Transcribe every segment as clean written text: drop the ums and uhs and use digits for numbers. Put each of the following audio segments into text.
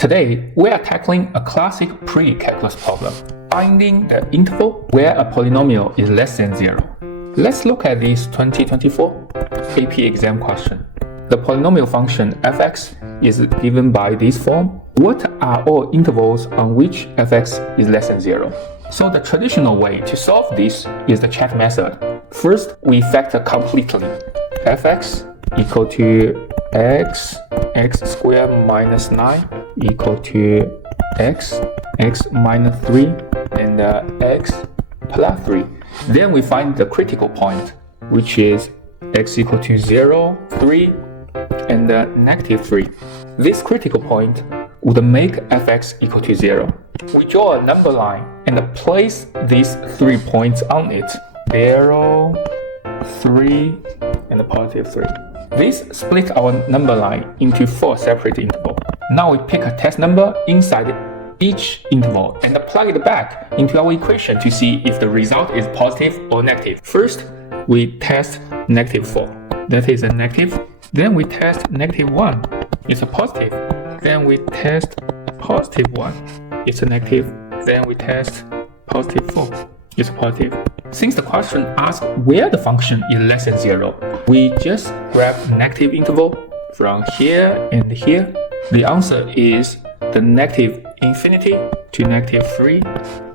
Today, we are tackling a classic pre-calculus problem, finding the interval where a polynomial is less than 0. Let's look at this 2024 AP exam question. The polynomial function fx is given by this form. What are all intervals on which fx is less than 0? So the traditional way to solve this is the check method. First, we factor completely. Fx equal to x squared minus 9 equal to x minus 3 and x plus 3. Then we find the critical point, which is x equal to 0, 3 and negative 3. This critical point would make fx equal to 0. We draw a number line and place these 3 points on it. 0, 3 and positive 3. This split our number line into 4 separate intervals. Now we pick a test number inside each interval and plug it back into our equation to see if the result is positive or negative. First, we test negative 4. That is a negative. Then we test negative 1. It's a positive. Then we test positive 1. It's a negative. Then we test positive 4. It's positive. Since the question asks where the function is less than 0, we just grab negative interval from here and here. The answer is the negative infinity to negative 3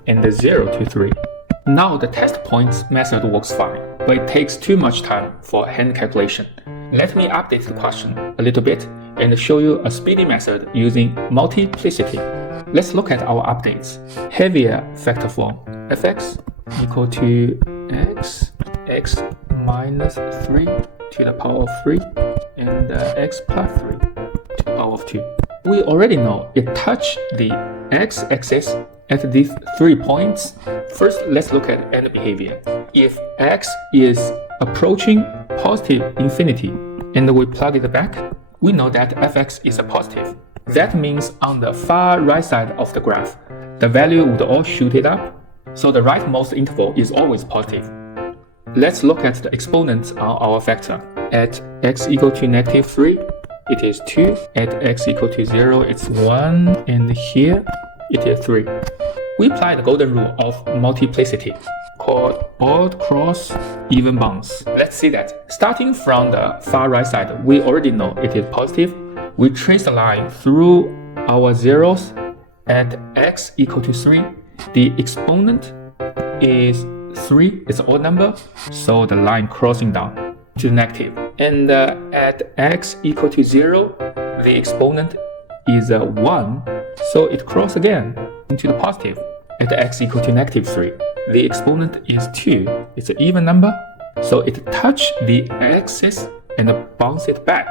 and the 0 to 3. Now the test points method works fine, but it takes too much time for hand calculation. Let me update the question a little bit and show you a speedy method using multiplicity. Let's look at our updates. Heavier factor form. Fx equal to x minus 3 to the power of 3 and x plus 3 to the power of 2. We already know it touched the x-axis at these 3 points. First, let's look at end behavior. If x is approaching positive infinity and we plug it back, we know that fx is a positive. That means on the far right side of the graph, the value would all shoot it up. So the rightmost interval is always positive. Let's look at the exponents on our factor. At x equal to negative 3, it is 2. At x equal to 0, it's 1. And here, it is 3. We apply the golden rule of multiplicity, called odd cross even bounds. Let's see that. Starting from the far right side, we already know it is positive. We trace a line through our zeros at x equal to 3. The exponent is 3, it's an odd number, so the line crossing down to negative. And at x equal to 0, the exponent is 1, so it crosses again into the positive. At x equal to negative 3, the exponent is 2, it's an even number, so it touches the axis and bounces it back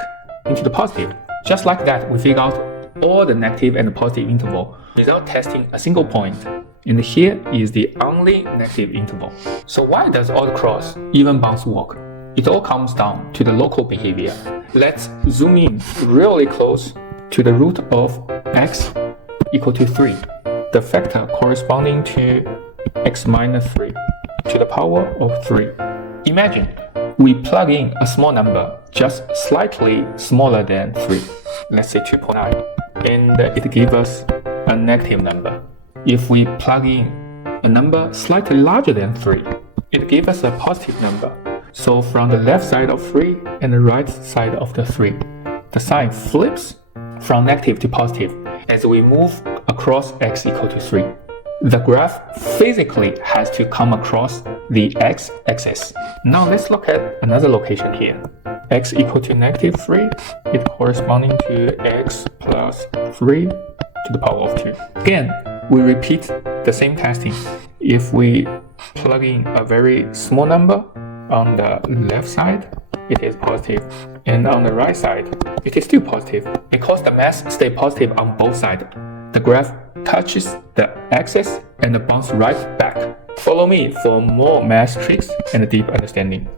into the positive. Just like that, we figure out all the negative and positive interval without testing a single point. And here is the only negative interval. So why does odd cross even bounds work? It all comes down to the local behavior. Let's zoom in really close to the root of x equal to 3, the factor corresponding to x minus 3 to the power of 3. Imagine we plug in a small number just slightly smaller than 3, let's say 2.9, and it gives us a negative number. If we plug in a number slightly larger than 3, it gives us a positive number. So from the left side of 3 and the right side of the 3, the sign flips from negative to positive as we move across x equal to 3. The graph physically has to come across the x-axis. Now let's look at another location here. X equal to negative 3, it corresponding to x plus 3 to the power of 2. Again, we repeat the same testing. If we plug in a very small number on the left side, it is positive, and on the right side, it is still positive. Because the mass stays positive on both sides, the graph touches the axis and bounces right back. Follow me for more math tricks and deep understanding.